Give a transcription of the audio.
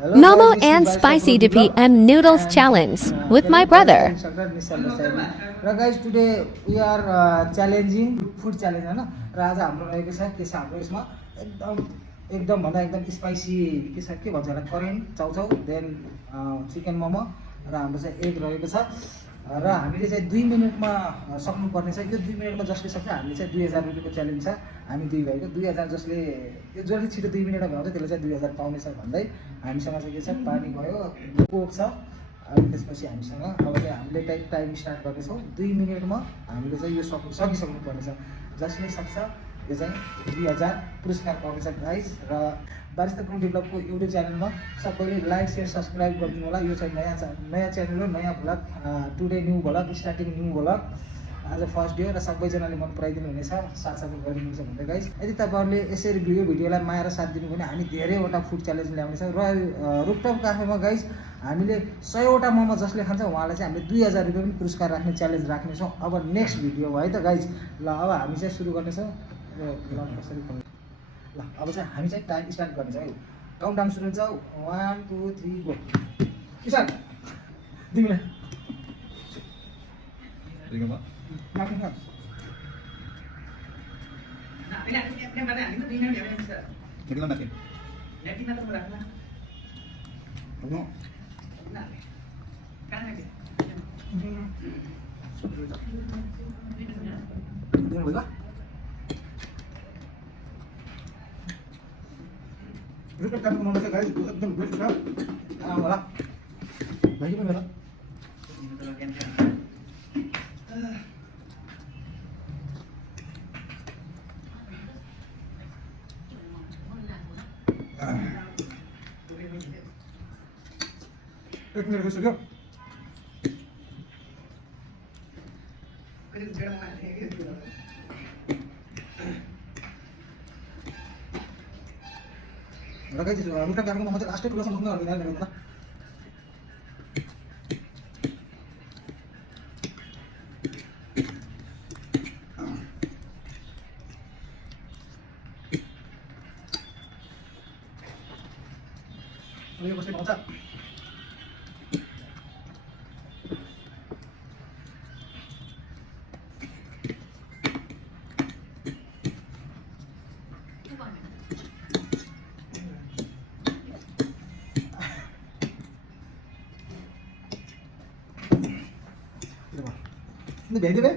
Momo and Spicy DPM Noodles Challenge with my brother. Guys, today we are challenging food challenge हैन र आज हाम्रो रहेको छ के छ हाम्रो यसमा एकदम भन्दा एकदम स्पाइसी के छ के भन्छ होला Korean chowchow then chicken momo र हाम्रो चाहिँ एग रहेको छ र हामीले चाहिँ 2 मिनेटमा सक्नु पर्ने छ। यो 2 मिनेटमा जसले सक्छ हामीले चाहिँ 2000 रुपैयाँको च्यालेन्ज छ। हामी दुई भाइको 2000 जसले यो जसले छिटो 2 मिनेटमा भ्याउँछ त्यसले चाहिँ 2000 पाउने छ भन्दै हामीसँग चाहिँ के छ पानी भयो कोक छ। अनि त्यसपछि हामीसँग अब चाहिँ हामीले टाइम स्टार्ट गर्दैछौँ। 2 मिनेटमा हामीले चाहिँ यो सकिसक्नु पर्नेछ। जसले सक्छ यो चाहिँ 2000 पुरस्कार पाउनेछ गाइस। र बारिस्ता प्रो डेभलपको युट्युब च्यानलमा सबैले लाइक सेयर सब्सक्राइब गरिदिनु होला। यो चाहिँ नयाँ च्यानल हो, नयाँ vlog, today new vlog, starting new vlog. आज फर्स्ट डे र सबैजनाले मन पराइदिनु हुनेछ, साथ सपोर्ट गरिदिनुहुन्छ भन्दै गाइस। यदि तपाईँहरूले यसरी भिडियोलाई माया र साथ दिनु भने हामी धेरैवटा फुड च्यालेन्ज ल्याउनेछौँ। र रुपटप क्याफेमा गाइस हामीले 100वटा मोमो जसले खान्छ उहाँलाई चाहिँ हामीले 2000 रुपियाँ पनि पुरस्कार राख्ने च्यालेन्ज राख्नेछौँ। अब नेक्स्ट भिडियो भयो है त गाइस। ल अब हामी चाहिँ सुरु गर्नेछौँ। ल अब चाहिँ हामी चाहिँ टाइम स्टार्ट गर्नेछौँ है। काउन्ट डाउन सुरु हुन्छ। 1 2 3 गो स्टार्ट। 2 मिनेट रुपये काट्नु मन छ गाइस, एकदम बेस्ट छ। होला भाइ पनि होला एक मिनट सक्यो। र गाइस रुपटा क्याफेको मोमो चाहिँ लास्टै ठुलोसम्म सुन्नु होला नि त। यो कसले पाउँछ? ini beda deh.